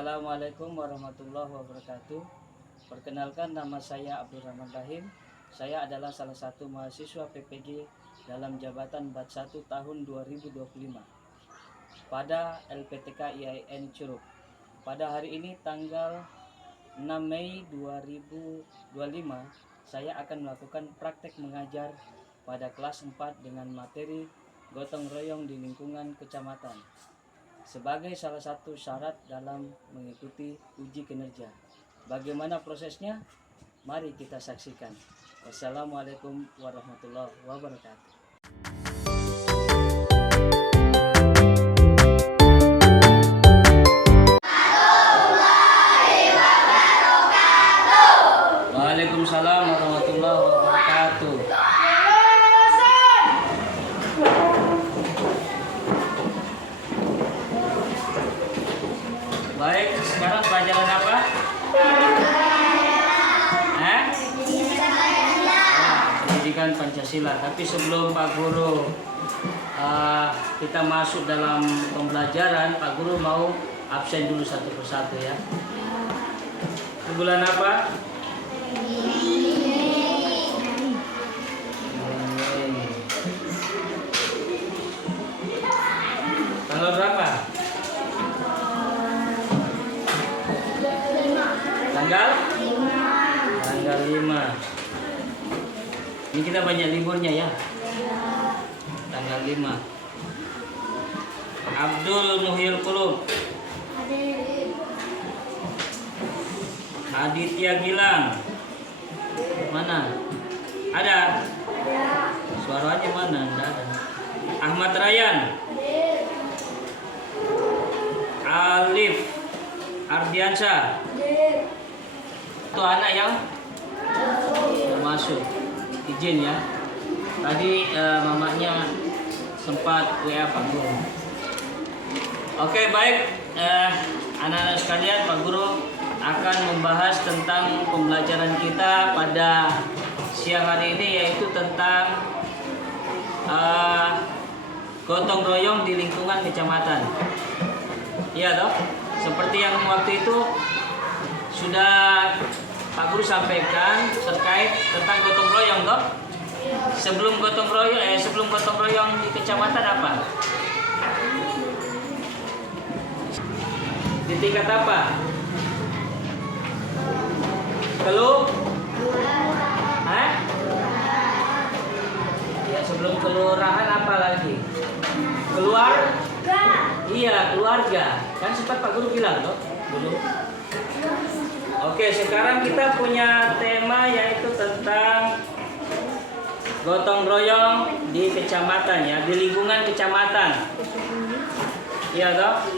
Assalamualaikum warahmatullahi wabarakatuh. Perkenalkan, nama saya Abdul Rahman Rahim. Saya adalah salah satu mahasiswa PPG dalam jabatan Bat 1 tahun 2025 pada LPTK IAIN Curug. Pada hari ini tanggal 6 Mei 2025, saya akan melakukan praktek mengajar pada kelas 4 dengan materi gotong royong di lingkungan kecamatan sebagai salah satu syarat dalam mengikuti uji kinerja. Bagaimana prosesnya? Mari kita saksikan. Wassalamualaikum warahmatullahi wabarakatuh. Waalaikumsalam warahmatullahi wabarakatuh. Baik, sekarang pelajaran apa? Pendidikan Pancasila. Tapi sebelum Pak Guru kita masuk dalam pembelajaran, Pak Guru mau absen dulu satu persatu ya. Itu bulan apa? Tanggal berapa? Tanggal 5. Ini kita banyak liburnya ya. Tanggal 5. Abdul Muhyil Qulub. Aditya Gilang. Mana? Ada? Suaranya mana? Enggak ada. Ahmad Rayyan. Alif Ardiansyah. Itu anak yang masuk, izin ya. Tadi mamanya sempat WA Pak Guru. Oke, baik, anak-anak sekalian, Pak Guru akan membahas tentang pembelajaran kita pada siang hari ini, yaitu tentang gotong royong di lingkungan kecamatan. Iya toh, seperti yang waktu itu sudah Pak Guru sampaikan terkait tentang gotong royong toh. Sebelum gotong royong di kecamatan apa? Di tingkat apa? Ya, sebelum kelurahan apa lagi? Iya, keluarga. Kan sempat Pak Guru bilang toh dulu. Oke, sekarang kita punya tema yaitu tentang gotong royong di kecamatan ya, di lingkungan kecamatan. Iya toh?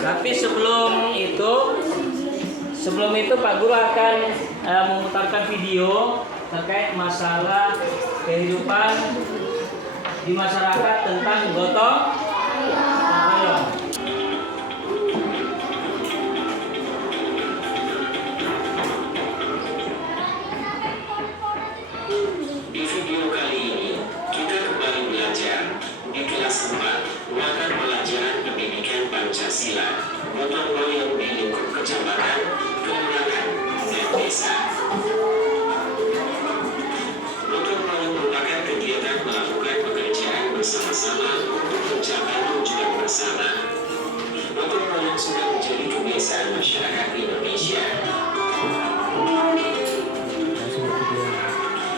Tapi sebelum itu Pak Guru akan memutarkan video terkait masalah kehidupan di masyarakat tentang gotong royong. Di video kali ini kita kembali belajar di kelas 4 mata pelajaran pendidikan Pancasila, gotong royong di lingkup kecamatan, kelurahan, dan desa. Gotong royong merupakan kegiatan melakukan pekerjaan bersama-sama untuk mencapai tujuan bersama. Gotong royong sudah menjadi kebiasaan masyarakat Indonesia.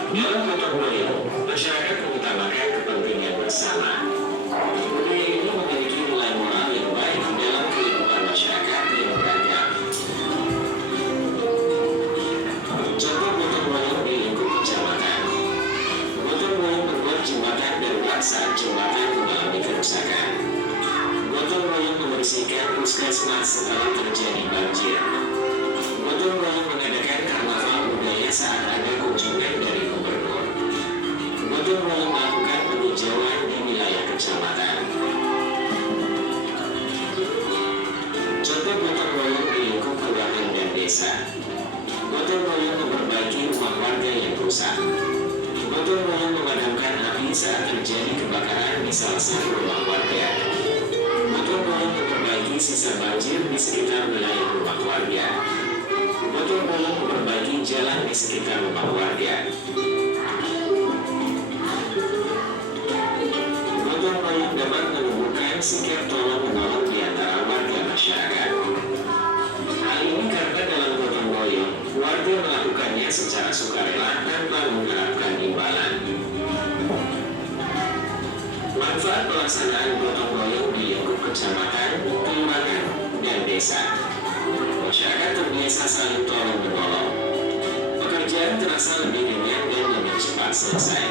Dalam gotong royong, masyarakat mengutamakan kepentingan bersama. Budaya ini memiliki nilai moral yang baik dalam kehidupan masyarakat yang beragam. Contoh gotong royong di lingkup kecamatan. Gotong royong membuat jembatan dan pelaksanaan jembatan mengalami kerusakan. Gotong royong membersihkan puskesmas setelah terjadi banjir. Gotong royong mengadakan karnaval budaya saat ada kunjungan dari gubernur. Gotong royong melakukan penghijauan di wilayah kecamatan. Contoh gotong royong di lingkup kelurahan dan desa. Gotong royong memperbaiki rumah warga yang rusak. Gotong royong memadamkan api saat terjadi kebakaran di salah satu rumah warga. Gotong royong memperbaiki sisa banjir di sekitar wilayah rumah warga. Gotong royong memperbaiki jalan di sekitar rumah warga. Gotong royong dapat menumbuhkan sikap tolong-menolong di antara warga masyarakat. Hal ini karena dalam gotong royong, warga melakukannya secara sukarela tanpa mengharapkan imbalan. Manfaat pelaksanaan gotong royong di lingkup kecamatan, kelurahan, dan desa. Masyarakat terbiasa saling tolong-menolong. Pekerjaan terasa lebih ringan dan lebih cepat selesai.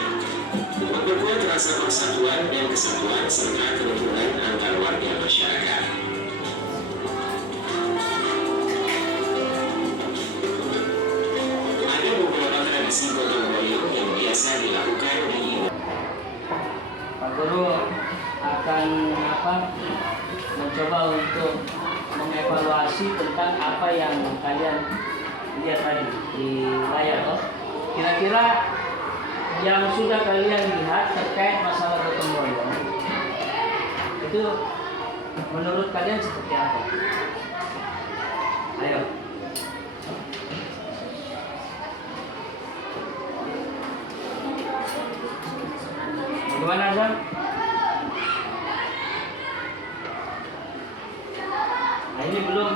Memperkuat rasa persatuan dan kesatuan serta kerukunan antar warga masyarakat. Ada beberapa tradisi gotong royong yang biasa dilakukan di Pak Guru akan mencoba untuk mengevaluasi tentang apa yang kalian lihat tadi di layar. Kira-kira yang sudah kalian lihat terkait masalah gotong royong itu menurut kalian seperti apa? Ayo. Bagaimana, Zam? Nah, ini belum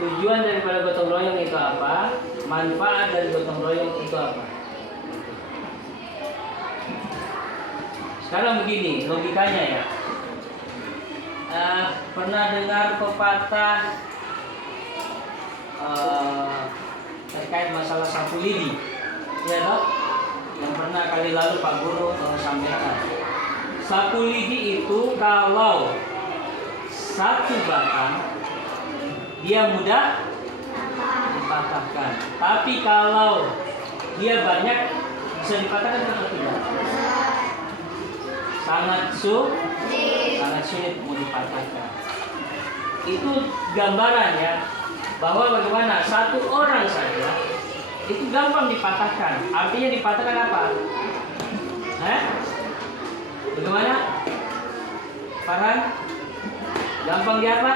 tujuan daripada gotong royong itu apa, manfaat dari gotong royong itu apa. Sekarang begini logikanya ya. Pernah dengar pepatah terkait masalah sapu lidi, ya toh? Yang pernah kali lalu Pak Guru sampaikan. Sapu lidi itu kalau satu batang dia mudah dipatahkan. Tapi kalau dia banyak bisa dipatahkan atau tidak? Sangat sulit mau dipatahkan. Itu gambaran ya bahwa bagaimana satu orang saja itu gampang dipatahkan. Artinya dipatahkan apa? Bagaimana? Farhan? Gampang di apa?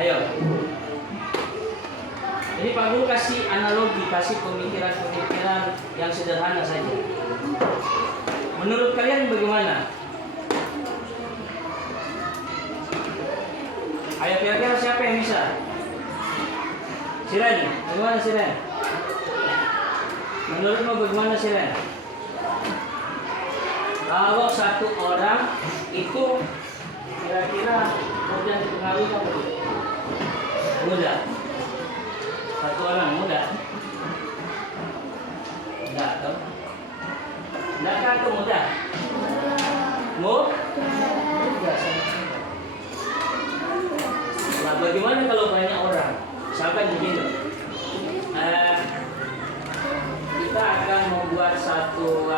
Ayo. Ini Pak Guru kasih analogi, kasih pemikiran-pemikiran yang sederhana saja. Menurut kalian bagaimana? Ayo kira-kira siapa yang bisa? Siren, bagaimana Siren? Menurutmu bagaimana Siren? Kalau satu orang itu kira-kira mudah dipengaruhi apa tidak? Mudah. Satu orang mudah. Enggak, toh? Enggak atau mudah? Mudah sangat mudah. Nah, bagaimana kalau banyak orang? Misalkan begini, kita akan membuat satu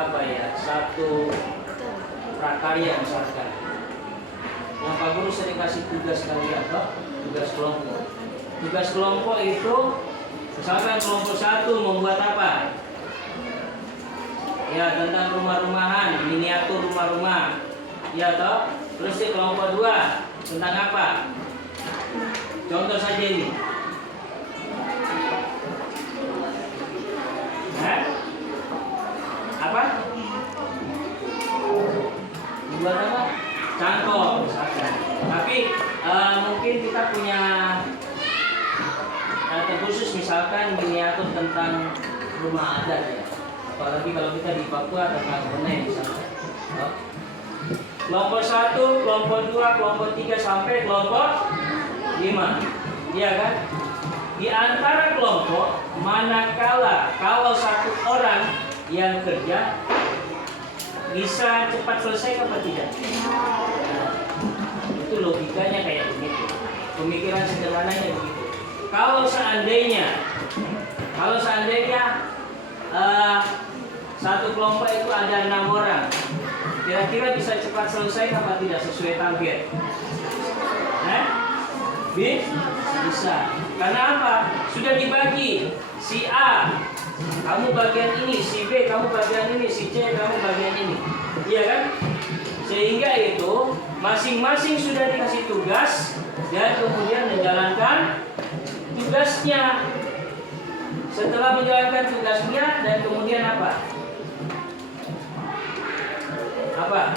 prakarya misalkan. Yang Pak Guru sering kasih tugas kalian, tugas kelompok. Tugas kelompok itu, misalkan kelompok 1 membuat apa? Ya tentang rumah-rumahan, miniatur rumah-rumah, ya toh. Terus di kelompok 2 tentang apa? Contoh saja ini. Apa? Buat apa? Cangkok misalkan. Tapi mungkin kita punya terkhusus misalkan miniatur tentang rumah adat ya. Apalagi kalau kita di Papua tentang Bonen misalkan. Kelompok 1, kelompok 2, kelompok 3 sampai kelompok 5. Iya kan? Di antara kelompok manakala kalau satu orang yang kerja bisa cepat selesai apa tidak? Nah, itu logikanya kayak begitu. Pemikiran sederhananya begitu. Kalau seandainya satu kelompok itu ada 6 orang, kira-kira bisa cepat selesai apa tidak sesuai target? Bisa. Karena apa? Sudah dibagi. Si A, kamu bagian ini. Si B, kamu bagian ini. Si C, kamu bagian ini. Iya kan? Sehingga itu masing-masing sudah dikasih tugas dan kemudian menjalankan tugasnya. Setelah menjalankan tugasnya dan kemudian apa? Apa?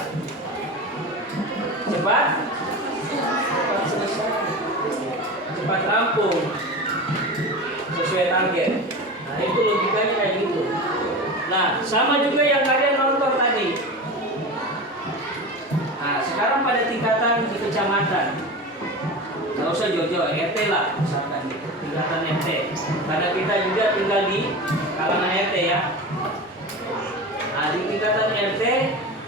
Cepat selesai, cepat rampung sesuai target. Nah itu logikanya kayak gitu. Nah sama juga yang kalian nonton tadi. Nah sekarang pada tingkatan di kecamatan, nggak usah jauh-jauh, RT lah misalkan tingkatan RT. Karena kita juga tinggal di kalangan RT ya. Nah di tingkatan RT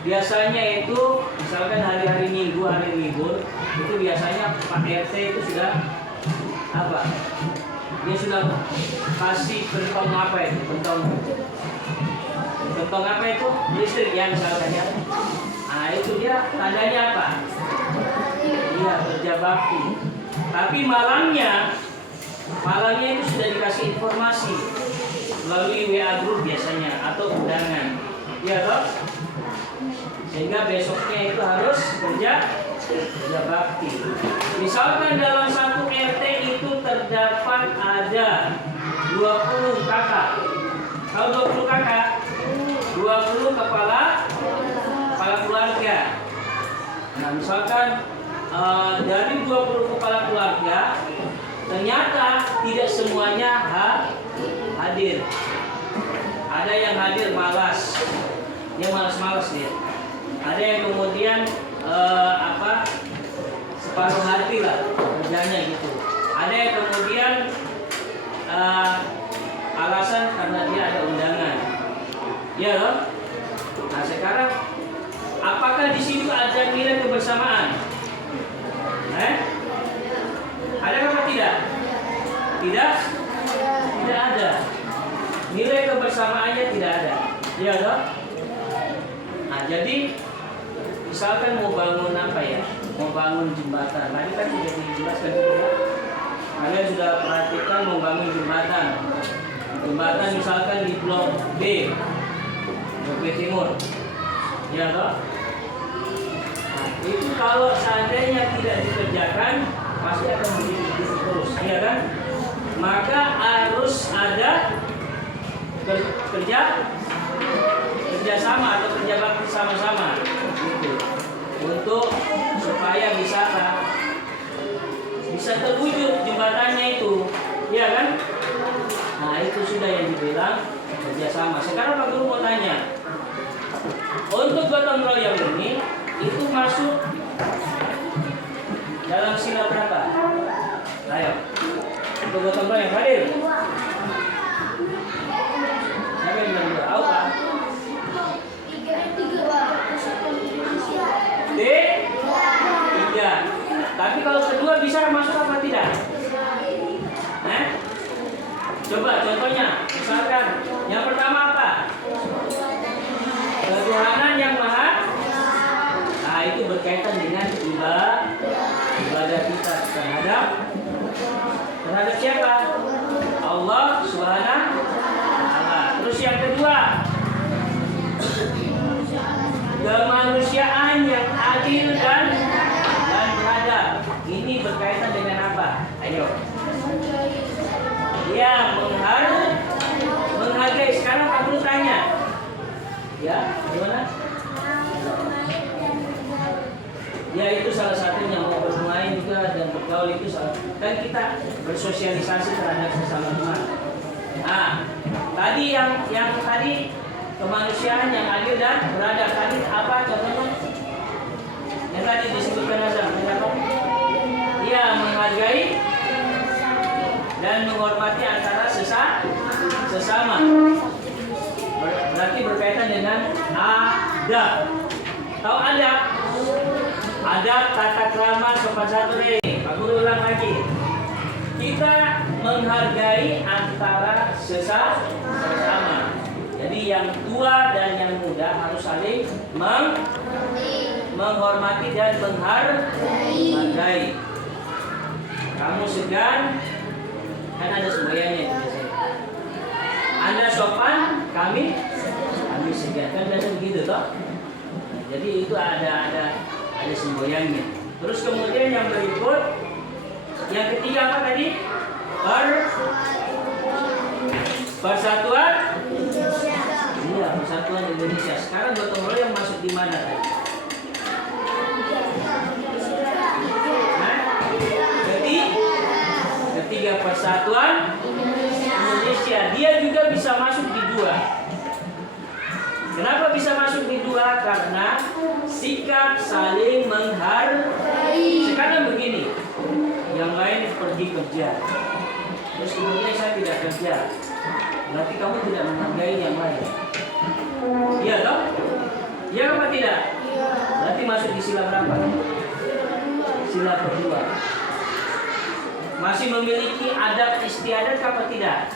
biasanya itu misalkan hari-hari Minggu, hari libur, itu biasanya Pak RT itu sudah apa? Dia sudah kasih kentong apa itu? Kentong apa itu? Listrik ya misalkan ya. Nah itu dia tandanya apa? Iya kerja bakti. Tapi malangnya itu sudah dikasih informasi melalui WA group biasanya atau undangan. Iya toh? Sehingga besoknya itu harus kerja bakti. Misalkan dalam satu RT itu terdapat ada 20 kakak. Kalau 20 kakak, 20 kepala keluarga. Nah, misalkan dari 20 kepala keluarga, ternyata tidak semuanya hadir. Ada yang hadir malas, dia malas-malas dia. Ada yang kemudian separuh hati lah kerjanya gitu. Ada yang kemudian alasan karena dia ada undangan. Ya loh. Nah sekarang apakah di situ ada nilai kebersamaan? Ada apa tidak? Tidak ada. Nilai kebersamaannya tidak ada. Ya loh. Nah jadi misalkan mau bangun apa ya? Mau bangun jembatan. Tadi kan sudah dijelaskan juga ya. Kalian sudah perhatikan mau bangun jembatan. Jembatan misalkan di blok B, blok B Timur. Ya toh? Nah, itu kalau seandainya tidak dikerjakan pasti akan begitu terus, ya kan? Maka harus ada kerja sama atau kerja bakti sama-sama gitu. Untuk supaya bisa terwujud jembatannya itu, ya kan? Nah itu sudah yang dibilang kerjasama. Sekarang Pak Guru mau tanya, untuk gotong royong ini itu masuk dalam sila berapa? Ayo, untuk gotong royong hadir. Siapa yang bilang dua? Apa? Tiga. Tapi kalau kedua bisa masuk apa tidak? Coba contohnya, misalkan yang pertama apa? Ketuhanan yang maha. Nah itu berkaitan dengan ibadah kita terhadap siapa? Allah Subhanahu wa Ta'ala. Terus yang kedua, kemanusiaan yang adil dan beradab. Ini berkaitan dengan apa? Ayo. Ya, menghargai. Sekarang Pak Guru tanya. Ya, gimana? Ya itu salah satunya, mau bermain juga dan bergaul itu kan kita bersosialisasi terhadap sesama umat. Nah, tadi yang tadi kemanusiaan yang adil dan beradab, tadi apa contohnya? Yang tadi disebutkan Azam, apa? Ya, menghargai dan menghormati antara sesama. Berarti berkaitan dengan adab. Tahu adab? Adab tata krama sopan santun. Pak Guru ulang lagi. Kita menghargai antara sesama. Jadi yang tua dan yang muda harus saling menghormati dan menghargai. Kamu segan, kan ada semboyannya biasanya. Anda sopan, kami segan, kan biasa begitu toh. Jadi itu ada semboyannya. Terus kemudian yang berikut, yang ketiga apa tadi? Persatuan. Iya, Persatuan Indonesia. Sekarang gotong royong masuk di mana tadi? Ketiga, Persatuan Indonesia. Dia juga bisa masuk di 2. Kenapa bisa masuk di 2? Karena sikap saling menghargai. Sekarang begini, yang lain pergi kerja, terus kemudian saya tidak kerja, berarti kamu tidak menghargai yang lain. Iya toh? Iya apa tidak? Berarti masuk di sila berapa? Sila kedua. Masih memiliki adat istiadat apa tidak?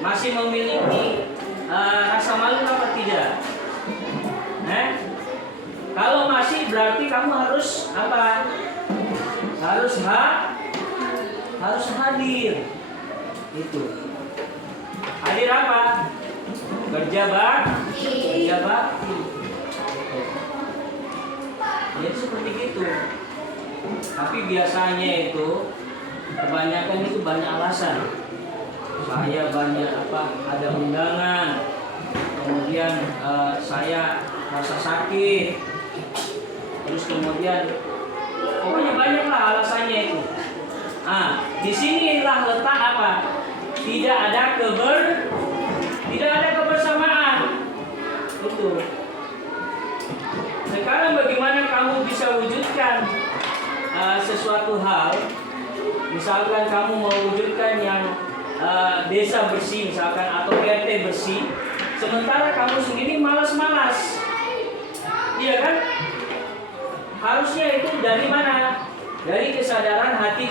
Masih memiliki rasa malu apa tidak? Kalau masih, berarti kamu harus apa? Harus hadir. Itu. Hadir apa? Kerja bakti. Jadi seperti itu. Tapi biasanya itu kebanyakan itu banyak alasan. Saya banyak ada undangan, kemudian saya rasa sakit, terus kemudian pokoknya banyaklah alasannya itu. Di sinilah letak apa? Tidak ada kebersamaan. Itu. Sekarang bagaimana kamu bisa wujudkan sesuatu hal? Misalkan kamu mau wujudkan yang desa bersih misalkan, atau RT bersih, sementara kamu sendiri malas-malas, iya kan? Harusnya itu dari mana? Dari kesadaran hati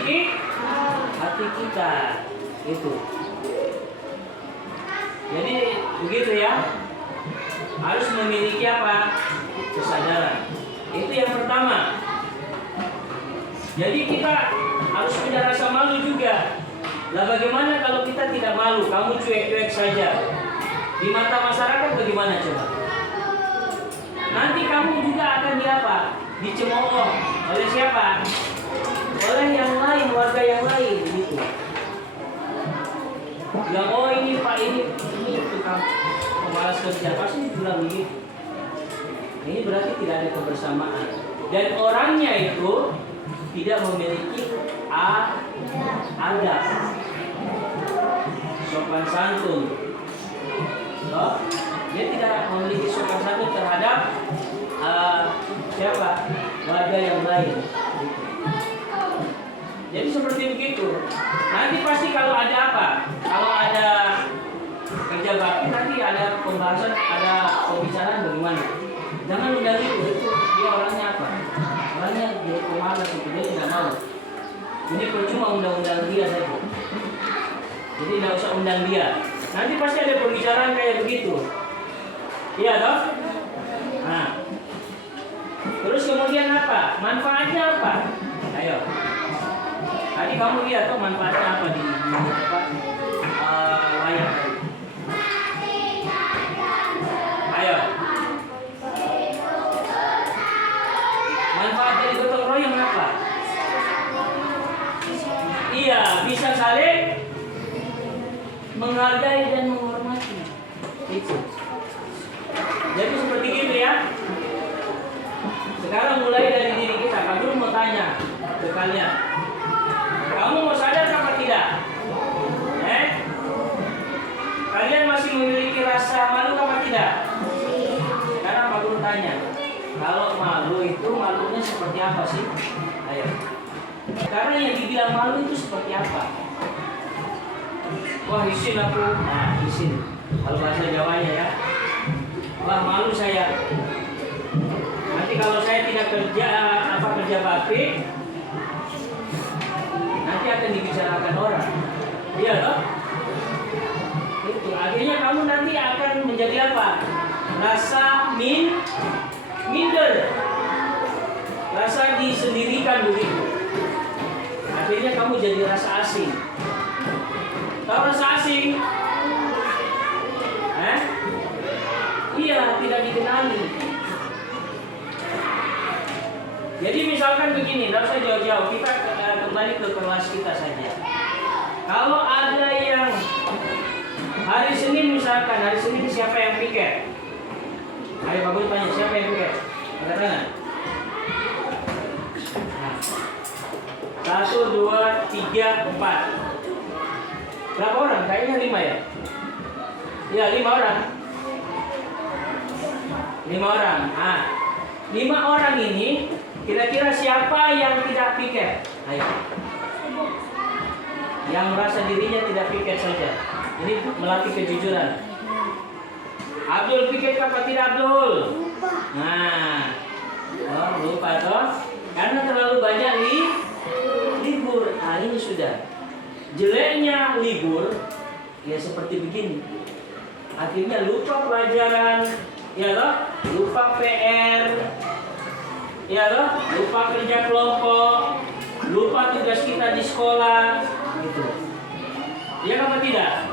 kita itu. Jadi begitu ya, harus memiliki apa? Kesadaran. Itu yang pertama. Jadi kita harus punya rasa malu juga. Lah bagaimana kalau kita tidak malu, kamu cuek-cuek saja? Di mata masyarakat bagaimana coba? Nanti kamu juga akan dicemooh oleh siapa? Oleh yang lain, warga yang lain gitu. Bilang, oh ini Pak, ini tukang pemalas kerja, pasti bilang begitu. Ini berarti tidak ada kebersamaan. Dan orangnya itu tidak memiliki adab, sopan santun. Dia tidak memiliki sopan santun terhadap siapa? Warga yang lain. Jadi seperti begitu. Nanti pasti kalau ada apa? Kalau ada kerja bakti, nanti ada pembahasan, ada pembicaraan bagaimana. Jangan undang itu dia orangnya apa? Orangnya dia pemalas itu, dia tidak mau. Ini percuma undang-undang dia saja. Jadi tidak usah undang dia. Nanti pasti ada pembicaraan kayak begitu. Iya toh? Nah. Terus kemudian apa? Manfaatnya apa? Ayo. Tadi kamu lihat tuh manfaatnya apa di layar tadi. Ayo. Manfaat dari gotong royong apa? Iya, bisa saling menghargai dan menghormati. Itu. Jadi seperti itu ya. Sekarang mulai dari diri kita. Kak dulu mau tanya ke kalian. Kamu mau sadar apa tidak? Kalian masih memiliki rasa malu apa tidak? Sekarang Pak Guru tanya. Kalau malu itu malunya seperti apa sih? Ayo. Karena yang dibilang malu itu seperti apa? Wah isin aku. Nah isin. Kalau bahasa Jawanya ya. Wah malu saya. Nanti kalau saya tidak kerja bakti, nanti akan dibicarakan orang. Iya toh? Itu. Akhirnya kamu nanti akan menjadi apa? Rasa minder. Rasa disendirikan begitu. Akhirnya kamu jadi rasa asing. Tahu rasa asing? Iya, tidak dikenali. Jadi misalkan begini, tidak usah jauh-jauh, kita kembali ke kelas kita saja. Kalau ada yang hari Senin misalkan, hari Senin siapa yang piket? Ayo Pak Guru tanya, siapa yang piket? Angkat tangan. 1, 2, 3, 4. Berapa orang? Kayaknya 5 ya? Ya 5 orang. 5 orang. Nah, 5 orang ini kira-kira siapa yang tidak piket? Ayo. Yang merasa dirinya tidak piket saja. Ini melatih kejujuran. Abdul piket apa tidak Abdul? Nah, oh, lupa toh? Karena terlalu banyak libur. Nah, ini sudah. Jeleknya libur ya seperti begini. Akhirnya lupa pelajaran, ya loh, lupa PR, ya loh, lupa kerja kelompok, lupa tugas kita di sekolah, gitu. Ya apa tidak?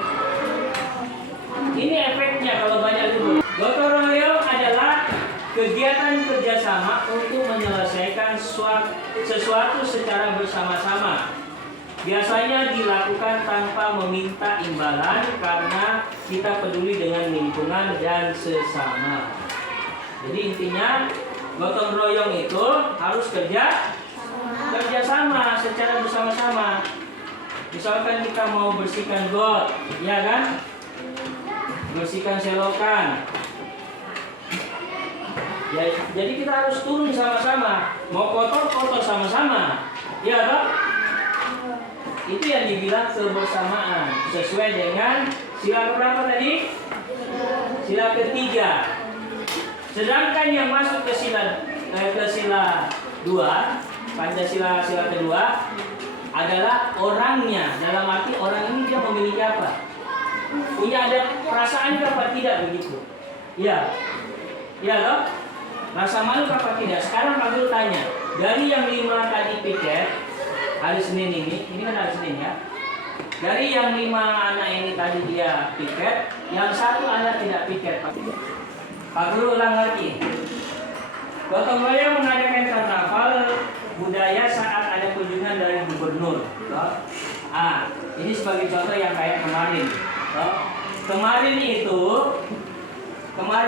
Ini efeknya kalau banyak libur. Gotong royong adalah kegiatan kerjasama untuk menyelesaikan sesuatu secara bersama-sama. Biasanya dilakukan tanpa meminta imbalan karena kita peduli dengan lingkungan dan sesama. Jadi intinya gotong royong itu harus kerjasama secara bersama-sama. Misalkan kita mau bersihkan got, ya kan? Bersihkan selokan. Ya, jadi kita harus turun sama-sama. Mau kotor sama-sama. Ya kan? Itu yang dibilang kebersamaan sesuai dengan sila berapa tadi? Sila ketiga. Sedangkan yang masuk ke sila 2, Pancasila sila kedua adalah orangnya. Dalam arti orang ini dia memiliki apa? Punya ada perasaan apa tidak begitu? Ya. Ya loh. Rasa malu apa tidak? Sekarang Pak Guru tanya, dari yang 5 tadi piket hari Senin ini kan hari Senin ya. Dari yang 5 anak ini tadi dia piket, yang 1 anak tidak piket. Pak Guru ulang lagi. Gotong royong mengadakan karnaval budaya saat ada kunjungan dari gubernur. Ini sebagai contoh yang kayak kemarin. Kemarin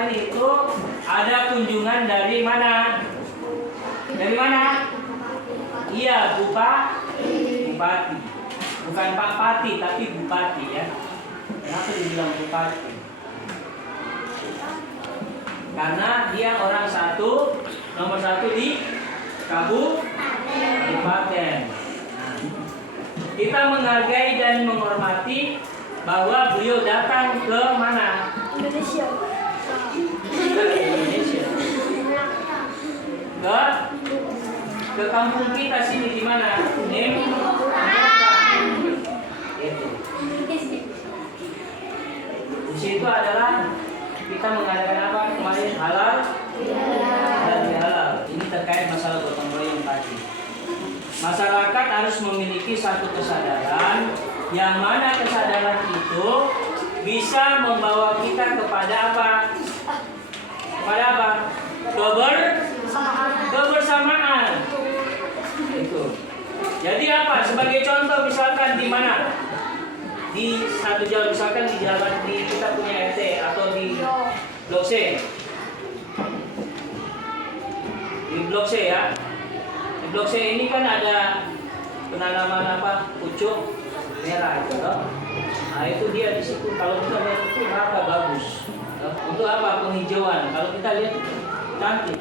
itu ada kunjungan dari mana? Dari mana? Iya, Bupati. Bukan Pak Pati, tapi Bupati ya. Kenapa dibilang Bupati? Karena dia orang nomor 1 di kabupaten. Kita menghargai dan menghormati bahwa beliau datang ke mana? Indonesia. Ke kampung kita sini di mana? Di situ adalah kita mengadakan apa kemarin halal dan halal. Ini terkait masalah gotong royong tadi. Masyarakat harus memiliki satu kesadaran, yang mana kesadaran itu bisa membawa kita kepada apa? Kepada apa? Kebersamaan. Itu. Jadi apa? Sebagai contoh misalkan di mana? Di satu jalan misalkan di jalan di kita punya RT atau di Blok C. Di Blok C ya. Di Blok C ini kan ada penanaman apa? Pucuk merah itu loh. Nah itu dia di situ kalau kita lihat itu berapa bagus. Untuk apa? Penghijauan. Kalau kita lihat cantik.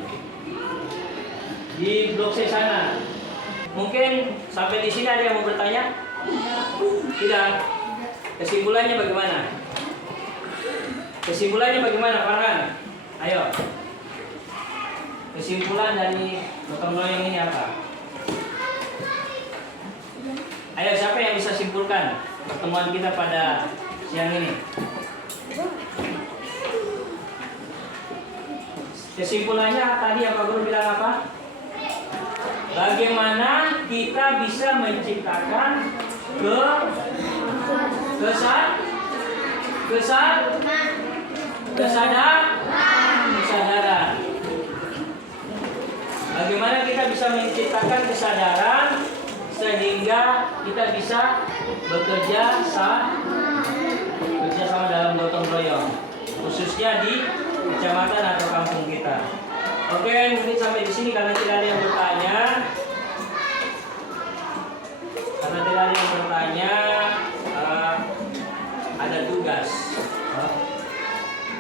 Di Blok C sana. Mungkin sampai di sini ada yang mau bertanya? Tidak. Kesimpulannya bagaimana? Farhan? Ayo. Kesimpulan dari gotong royong ini apa? Ayo, siapa yang bisa simpulkan pertemuan kita pada siang ini? Kesimpulannya tadi yang Pak Guru bilang apa? Bagaimana kita bisa menciptakan kesadaran. Bagaimana kita kita bisa menciptakan kesadaran sehingga kita bisa bekerja sama dalam gotong royong, khususnya di kecamatan atau kampung kita. Oke, mungkin sampai di sini karena tidak ada yang bertanya. Ada tugas.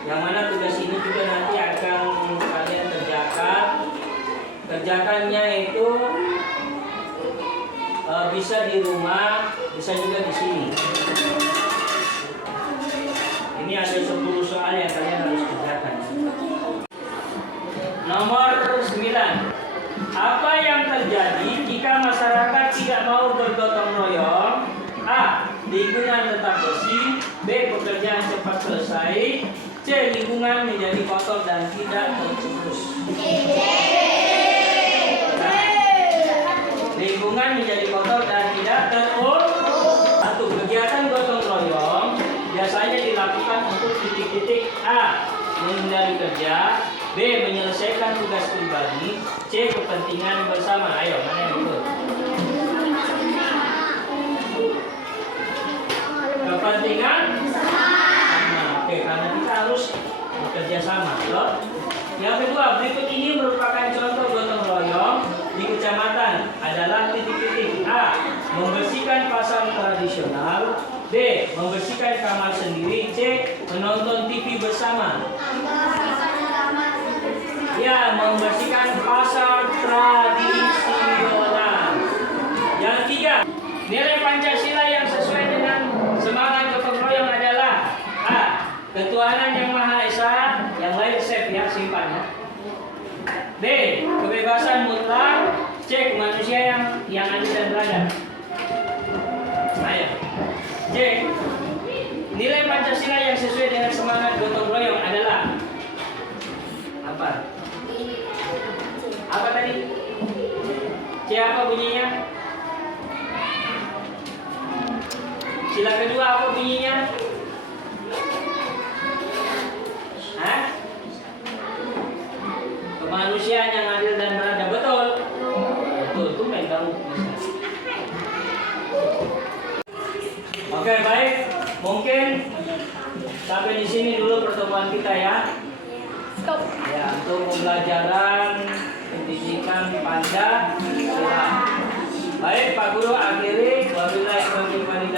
Yang mana tugas ini juga nanti akan kalian kerjakan. Kerjakannya itu bisa di rumah, bisa juga di sini. Ini ada 10 soal yang kalian harus kerjakan. Nomor 9. Apa yang terjadi jika masyarakat tidak mau bergotong royong? A. Lingkungan tetap bersih. B. Pekerjaan cepat selesai. C. Lingkungan menjadi kotor dan tidak terurus. Lingkungan menjadi kotor dan tidak terurus. Satu, kegiatan gotong royong biasanya dilakukan untuk titik-titik. A. Menghindari kerja. B. Menyelesaikan tugas pribadi. C. Kepentingan bersama. Ayo, mana yang betul? Kepentingan bersama. Oke, karena kita harus bekerja sama. Yang kedua, berikut ini merupakan contoh gotong royong di kecamatan adalah titik-titik. A. Membersihkan pasar tradisional. B. Membersihkan kamar sendiri. C. Menonton TV bersama. Ya, membersihkan pasar tradisional. Yang tiga, nilai Pancasila yang sesuai dengan semangat gotong royong adalah A. Ketuhanan yang Maha Esa, yang lain save ya, simpan ya. B. Kebebasan mutlak. C. Manusia yang adil dan beradab. Ayo. C. Nilai Pancasila yang sesuai dengan semangat gotong royong adalah apa? Apa tadi? C apa bunyinya? Sila kedua apa bunyinya? Hah? Kemanusiaan yang adil dan beradab. Betul? Betul, itu main kamu. Oke, baik. Mungkin sampai di sini dulu pertemuan kita ya. Ya, untuk pembelajaran pendidikan Pancasila. Baik, Pak Guru akhiri wabillahi taufiq wal hidayah.